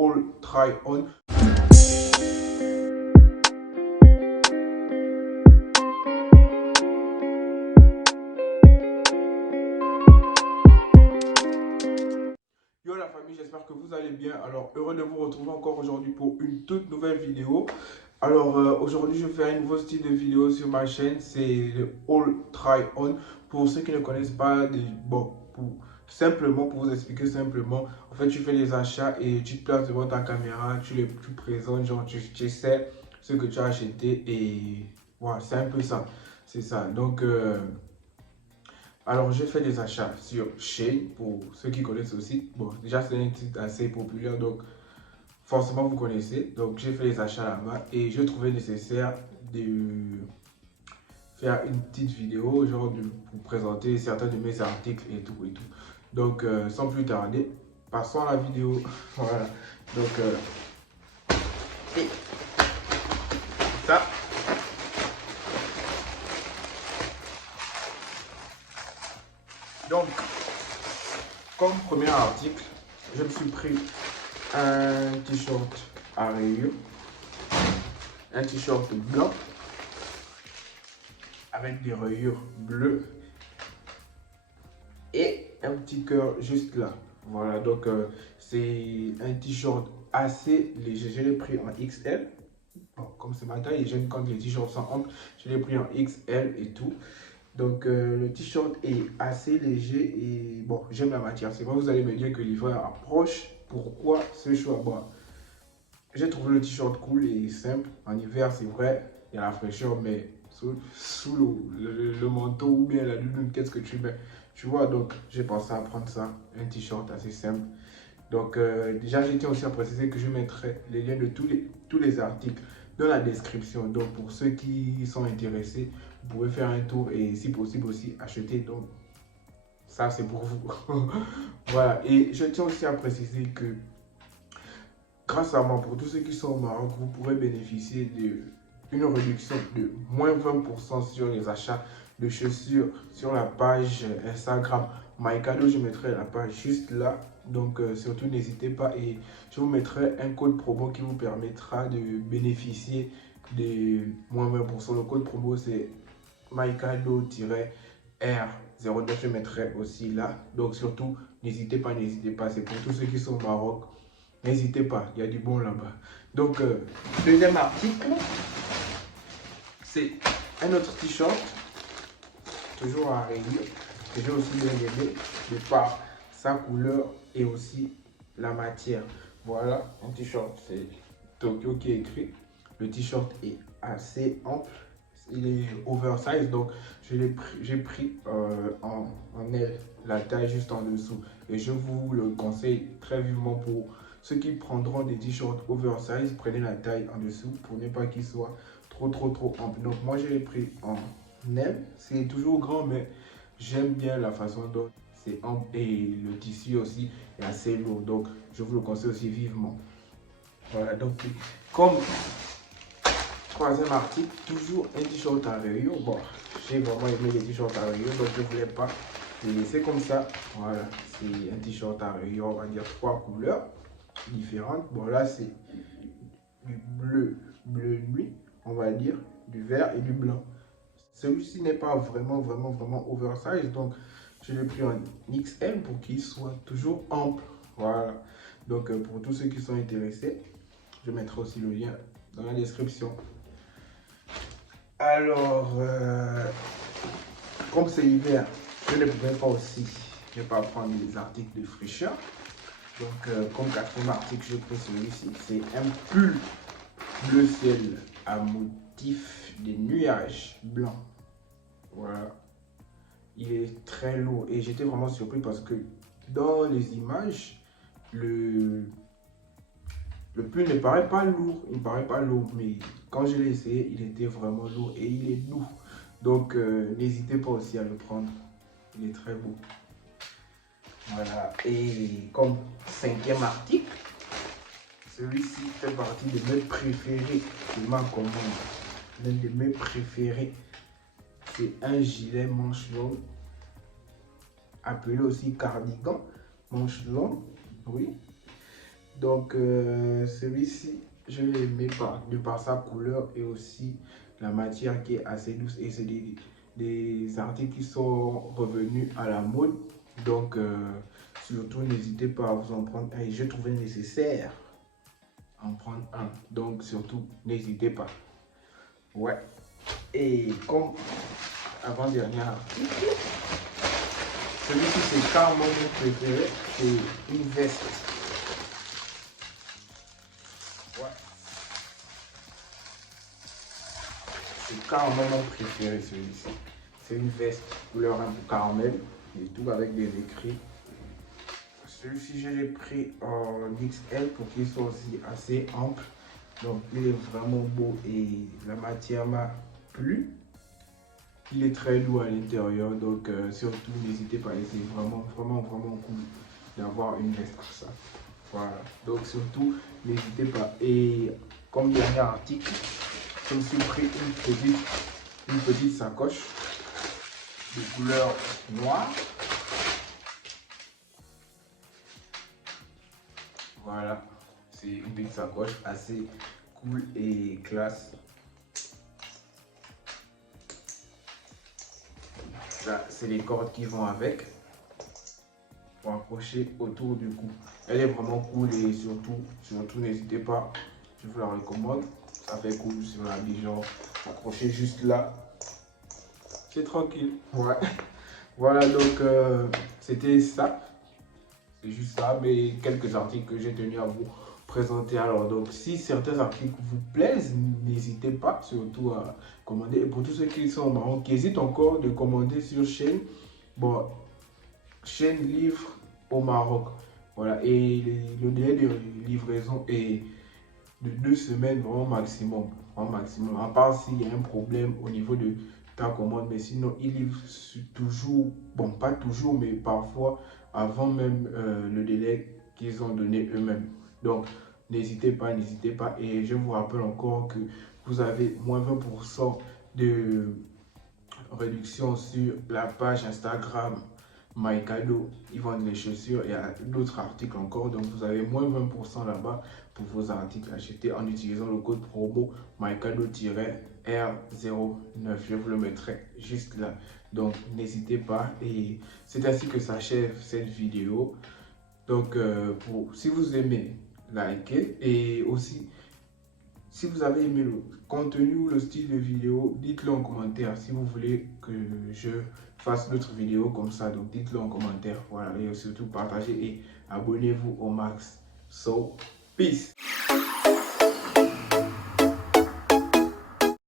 All Try On. Yo la famille, j'espère que vous allez bien. Alors heureux de vous retrouver encore aujourd'hui pour une toute nouvelle vidéo. Alors aujourd'hui je vais faire un nouveau style de vidéo sur ma chaîne, c'est le All Try On. Pour ceux qui ne connaissent pas, simplement pour vous expliquer simplement, en fait tu fais des achats et tu te places devant ta caméra, tu présentes, genre tu essaies ce que tu as acheté et voilà, c'est un peu ça, c'est ça. Donc alors, j'ai fait des achats sur Shein, pour ceux qui connaissent aussi. Bon, déjà, c'est un site assez populaire, donc forcément, vous connaissez. Donc, j'ai fait les achats là-bas et je trouvais nécessaire de faire une petite vidéo, genre de vous présenter certains de mes articles et tout et tout. Donc, sans plus tarder, passons à la vidéo. Voilà. Donc, et ça. Donc, comme premier article, je me suis pris un t-shirt à rayures, un t-shirt blanc avec des rayures bleues et un petit cœur juste là. Voilà, donc c'est un t-shirt assez léger. Je l'ai pris en XL. Bon, comme c'est ma taille et j'aime quand les t-shirts sont amples, je l'ai pris en XL et tout. Donc le t-shirt est assez léger et bon, j'aime la matière. C'est vrai, vous allez me dire que l'hiver approche. Pourquoi ce choix? Bon, j'ai trouvé le t-shirt cool et simple. En hiver, c'est vrai, il y a la fraîcheur, mais sous le manteau ou bien la lune, qu'est-ce que tu mets? Tu vois, donc j'ai pensé à prendre ça, un t-shirt assez simple. Donc déjà, je tiens aussi à préciser que je mettrai les liens de tous les articles dans la description. Donc pour ceux qui sont intéressés, vous pouvez faire un tour et si possible aussi acheter. Donc ça, c'est pour vous. Voilà, et je tiens aussi à préciser que grâce à moi, pour tous ceux qui sont au Maroc, vous pourrez bénéficier d'une réduction de moins 20% sur les achats de chaussures sur la page Instagram MyCado. Je mettrai la page juste là. Donc surtout n'hésitez pas et je vous mettrai un code promo qui vous permettra de bénéficier de moins 20%. Le code promo c'est MyCado-R09. Je mettrai aussi là. Donc surtout n'hésitez pas, n'hésitez pas. C'est pour tous ceux qui sont au Maroc. N'hésitez pas, il y a du bon là-bas. Donc, deuxième article, c'est un autre t-shirt, toujours à rayures, que j'ai aussi bien aimé, de par sa couleur et aussi la matière. Voilà, un t-shirt, c'est Tokyo qui est écrit. Le t-shirt est assez ample, il est oversize, donc j'ai pris en L, la taille juste en dessous. Et je vous le conseille très vivement pour ceux qui prendront des t-shirts oversize, prenez la taille en dessous pour ne pas qu'il soit trop ample. Donc moi je l'ai pris en L, c'est toujours grand mais j'aime bien la façon dont c'est ample et le tissu aussi est assez lourd. Donc je vous le conseille aussi vivement. Voilà, donc comme troisième article, toujours un t-shirt à rayures. Bon, j'ai vraiment aimé les t-shirts à rayures, donc je ne voulais pas les laisser comme ça. Voilà, c'est un t-shirt à rayures, on va dire 3 couleurs différentes. Bon, là, c'est du bleu nuit, on va dire, du vert et du blanc. Celui-ci n'est pas vraiment oversize, donc je l'ai pris en XL pour qu'il soit toujours ample. Voilà, donc pour tous ceux qui sont intéressés, je mettrai aussi le lien dans la description. Alors, comme c'est hiver, je ne pouvais pas aussi ne pas prendre des articles de fraîcheur. Donc, comme quatrième article, je prends celui-ci. C'est un pull bleu ciel à motif des nuages blancs. Voilà. Il est très lourd et j'étais vraiment surpris parce que dans les images, le pull ne paraît pas lourd, il ne paraît pas lourd, mais quand je l'ai essayé, il était vraiment lourd et il est doux. Donc, n'hésitez pas aussi à le prendre, il est très beau. Voilà, et comme cinquième article, celui-ci fait partie de mes préférés de ma commande. L'un de mes préférés, c'est un gilet manche longue, appelé aussi cardigan, manche longue, oui. Donc celui-ci, je l'ai aimé de par sa couleur et aussi la matière qui est assez douce. Et c'est des articles qui sont revenus à la mode. Donc surtout, n'hésitez pas à vous en prendre un. Et je trouvais nécessaire en prendre un. Donc surtout, n'hésitez pas. Ouais. Et comme avant-dernier article, celui-ci c'est carrément mon préféré. C'est une veste. Ouais. C'est carrément mon préféré celui-ci. C'est une veste couleur un peu caramel et tout avec des écrits. Celui-ci, je l'ai pris en XL pour qu'il soit aussi assez ample. Donc, il est vraiment beau et la matière m'a plu. Il est très doux à l'intérieur. Donc, surtout, n'hésitez pas. C'est vraiment cool d'avoir une veste comme ça. Voilà. Donc, surtout, n'hésitez pas. Et comme dernier article, je me suis pris une petite sacoche de couleur noire. Voilà, c'est une petite sacoche assez cool et classe. Là, c'est les cordes qui vont avec pour accrocher autour du cou. Elle est vraiment cool et surtout n'hésitez pas, je vous la recommande. Ça fait cool si on l'habille genre accroché juste là. C'est tranquille. Ouais. Voilà donc c'était ça. C'est juste ça, mais quelques articles que j'ai tenu à vous présenter. Alors, donc, si certains articles vous plaisent, n'hésitez pas surtout à commander. Et pour tous ceux qui sont au Maroc, qui hésitent encore de commander sur chaîne, bon, chaîne livre au Maroc. Voilà, et le délai de livraison est de 2 semaines, vraiment maximum. Vraiment maximum. À part s'il y a un problème au niveau de ta commande, mais sinon, ils livrent toujours, bon, pas toujours, mais parfois avant même le délai qu'ils ont donné eux-mêmes. Donc, n'hésitez pas. Et je vous rappelle encore que vous avez moins 20% de réduction sur la page Instagram MyCadeau. Ils vendent les chaussures. Il y a d'autres articles encore. Donc, vous avez moins 20% là-bas pour vos articles achetés en utilisant le code promo MyCadeau-R09. Je vous le mettrai juste là. Donc, n'hésitez pas. Et c'est ainsi que s'achève cette vidéo. Donc, si vous aimez, likez. Et aussi, si vous avez aimé le contenu ou le style de vidéo, dites-le en commentaire si vous voulez que je fasse d'autres vidéos comme ça. Donc, dites-le en commentaire. Voilà. Et surtout, partagez et abonnez-vous au max. So, peace.